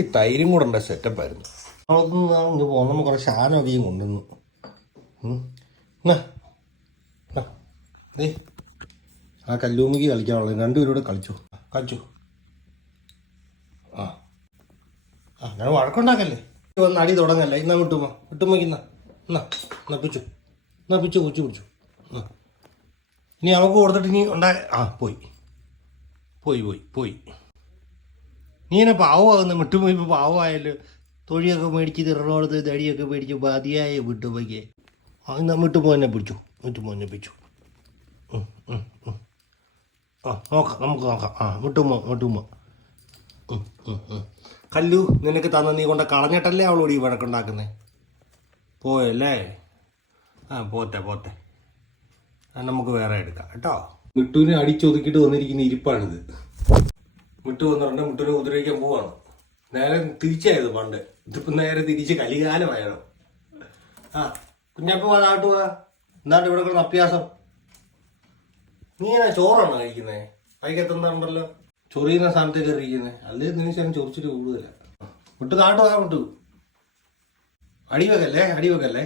ഈ തൈരും കൂടെ ഉണ്ട്, സെറ്റപ്പായിരുന്നു. അവിടുന്ന് പോകുമ്പോൾ കുറച്ച് സാധനമൊക്കെയും കൊണ്ടുവന്നു. ആ കല്ലൂമിക്ക് കളിക്കാനുള്ളത് രണ്ടുപേരൂടെ കളിച്ചു. ആ അങ്ങനെ വഴക്കുണ്ടാക്കല്ലേ, വന്ന് അടി തുടങ്ങല്ലേ. ഇന്നാ വിട്ടുമ്മയ്ക്കുന്ന പിച്ചു പിടിച്ചു. ഇനി അവൾക്ക് കൊടുത്തിട്ട് ഇനി പോയി നീ എന്നെ പാവമാകുന്നു. വിട്ടുപോയി ഇപ്പോൾ പാവമായാലും തൊഴിയൊക്കെ മേടിച്ച് തിറണോടത്ത് തടിയൊക്കെ മേടിച്ച് മതിയായ വിട്ടുപോയിക്ക്. എന്നാ വിട്ടുപോന്നെ പിടിച്ചു. നമുക്ക് നോക്കാം. വിട്ടുമ്മ കല്ലു നിനക്ക് തന്ന നീ കൊണ്ട് കളഞ്ഞിട്ടല്ലേ അവളോട് ഈ വഴക്കുണ്ടാക്കുന്നേ. പോയല്ലേ? പോത്തെ നമുക്ക് വേറെ എടുക്കാം കേട്ടോ. മിട്ടുവിനെ അടിച്ചൊതുക്കിയിട്ട് വന്നിരിക്കുന്ന ഇരിപ്പാണിത്. മിട്ടു വന്നിട്ടുണ്ട്. മിട്ടുവിനെ ഉപദ്രവിക്കാൻ പോവാണ്. നേരെ തിരിച്ചായത് പണ്ട്. ഇതിപ്പോൾ നേരെ തിരിച്ച് കലികാലമായോ. കുഞ്ഞപ്പ നാട്ടു പോവാ. എന്നാട്ട് ഇവിടെ കിടന്ന് അഭ്യാസം. നീ ഇങ്ങനെ ചോറാണോ കഴിക്കുന്നത്? വൈകത്തെന്താണ്ടല്ലോ ചൊറിയുന്ന സ്ഥാനത്ത് കയറിയിരിക്കുന്നത്. അല്ലേ നിന്നെ ശേഷം ചൊറിച്ചിട്ട് കൂടുതലാണ്. വിട്ടു നാട്ടു അടി വെക്കല്ലേ.